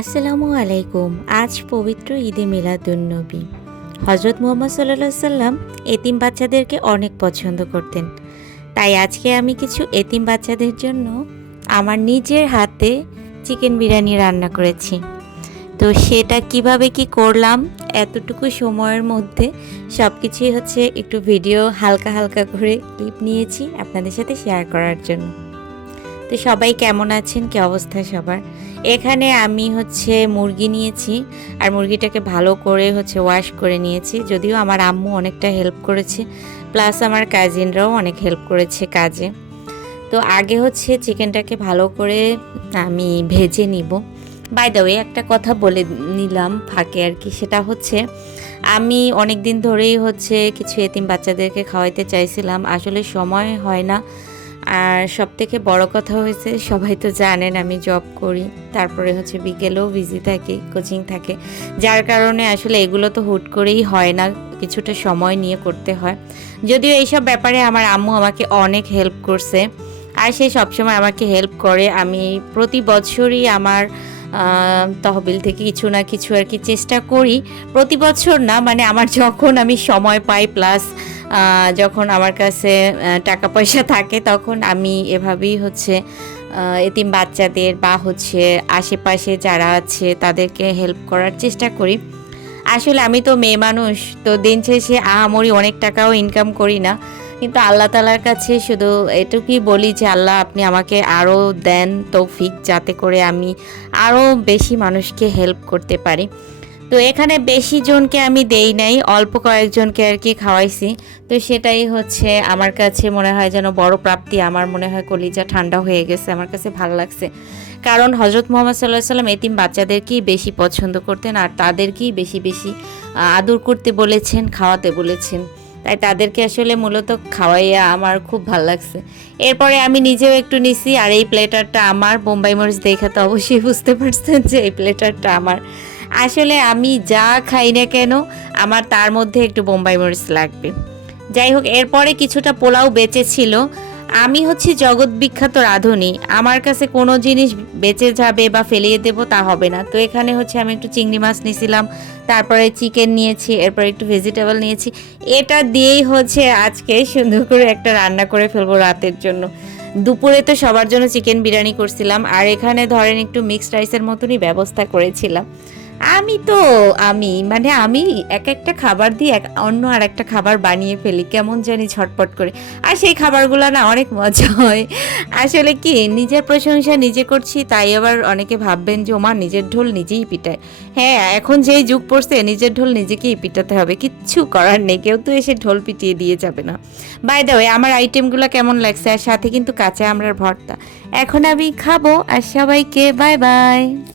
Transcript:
আসসালামু আলাইকুম। আজ পবিত্র ঈদে মিলাদুন্নবী। হজরত মুহাম্মদ সাল্লাল্লাহু আলাইহি সাল্লাম এতিম বাচ্চাদেরকে অনেক পছন্দ করতেন। তাই আজকে আমি কিছু এতিম বাচ্চাদের জন্য আমার নিজের হাতে চিকেন বিরিয়ানি রান্না করেছি। তো সেটা কিভাবে কি করলাম, এতটুকু সময়ের মধ্যে সব কিছুই হচ্ছে একটু ভিডিও হালকা হালকা করে ক্লিপ নিয়েছি আপনাদের সাথে শেয়ার করার জন্য। তো সবাই কেমন আছেন, কী অবস্থা সবার? এখানে আমি হচ্ছে মুরগি নিয়েছি, আর মুরগিটাকে ভালো করে ওয়াশ করে নিয়েছি। যদিও আমার আম্মু অনেকটা হেল্প করেছে, প্লাস আমার কাজিনরাও অনেক হেল্প করেছে কাজে। তো আগে চিকেনটাকে ভালো করে আমি ভেজে নিব। বাই দ্য ওয়ে একটা কথা বলে নিলাম ফাঁকে আর কি, সেটা আমি অনেক দিন ধরেই কিছু এতিম বাচ্চাদেরকে খাওয়াইতে চাইছিলাম, আসলে সময় হয় না। আর সবথেকে বড় কথা সবাই তো জানেন আমি জব করি, তারপরে বিকেলেও বিজি থাকি, কোচিং থাকে, যার কারণে আসলে এগুলো তো হুট করেই হয় না, কিছুটা সময় নিয়ে করতে হয়। যদিও এইসব ব্যাপারে আমার আম্মু আমাকে অনেক হেল্প করছে, আর সে সবসময় আমাকে হেল্প করে। আমি প্রতি বছরই আমার তহবিল থেকে কিছু না কিছু আর কি চেষ্টা করি, প্রতি বছর না, মানে আমার যখন আমি সময় পাই, প্লাস যখন আমার কাছে টাকা পয়সা থাকে, তখন আমি এভাবেই এতিম বাচ্চাদের বা আশেপাশে যারা আছে তাদেরকে হেল্প করার চেষ্টা করি। আসলে আমি তো মেয়ে মানুষ, তো দিন শেষে আহামরি অনেক টাকাও ইনকাম করি না, কিন্তু আল্লাহ তাআলার কাছে শুধু এটুকুই বলি যে আল্লাহ আপনি আমাকে আরও দেন তৌফিক, যাতে করে আমি আরও বেশি মানুষকে হেল্প করতে পারি। তো এখানে বেশি জনকে আমি দেই নাই, অল্প কয়েকজনকে আর কি খাওয়াইছি। তো সেটাই আমার কাছে মনে হয় যেন বড় প্রাপ্তি। আমার মনে হয় কলিজা ঠান্ডা হয়ে গেছে, আমার কাছে ভালো লাগছে। কারণ হজরত মুহাম্মদ সাল্লাল্লাহু আলাইহি সাল্লাম এতিম বাচ্চাদেরকেই বেশি পছন্দ করতেন, আর তাদেরকেই বেশি বেশি আদর করতে বলেছেন, খাওয়াতে বলেছেন। তাই তাদেরকে আসলে মূলত খাওয়াইয়া আমার খুব ভালো লাগছে। এরপরে আমি নিজেও একটু নিছি, আর এই প্লেটারটা আমার। বোম্বাই মরিচ দেখে তো অবশ্যই বুঝতে পারছেন যে এই প্লেটারটা আমার। আসলে আমি যা খাই না কেন আমার তার মধ্যে একটু বোম্বাই মরিচ লাগবে। যাই হোক, এরপরে কিছুটা পোলাও বেঁচে ছিল। আমি জগৎ বিখ্যাত রাঁধুনি, আমার কাছে কোনো জিনিস বেঁচে যাবে বা ফেলিয়ে দেবো তা হবে না। তো এখানে আমি একটু চিংড়ি মাছ নিয়েছিলাম, তারপরে চিকেন নিয়েছি, এরপর একটু ভেজিটেবল নিয়েছি। এটা দিয়েই আজকে সুন্দর করে একটা রান্না করে ফেলবো রাতের জন্য। দুপুরে তো সবার জন্য চিকেন বিরিয়ানি করছিলাম, আর এখানে ধরেন একটু মিক্সড রাইসের মতনই ব্যবস্থা করেছিলাম। আমি এক একটা খাবার দিয়ে অন্য আর একটা খাবার বানিয়ে ফেলি, কেমন জানি ঝটপট করে। আর সেই খাবারগুলো না অনেক মজা হয়। আসলে কি, নিজের প্রশংসা নিজে করছি, তাই আবার অনেকে ভাববেন যে ওমা নিজের ঢোল নিজেই পিটায়। হ্যাঁ, এখন যেই যুগ পড়ছে নিজের ঢোল নিজেকেই পিটাতে হবে, কিচ্ছু করার নেই, কেউ তো এসে ঢোল পিটিয়ে দিয়ে যাবে না। বাই দ্য ওয়ে, আমার আইটেমগুলো কেমন লাগছে, আর সাথে কিন্তু কাঁচা আমড়ার ভর্তা। এখন আমি খাবো, আর সবাইকে বাই বাই।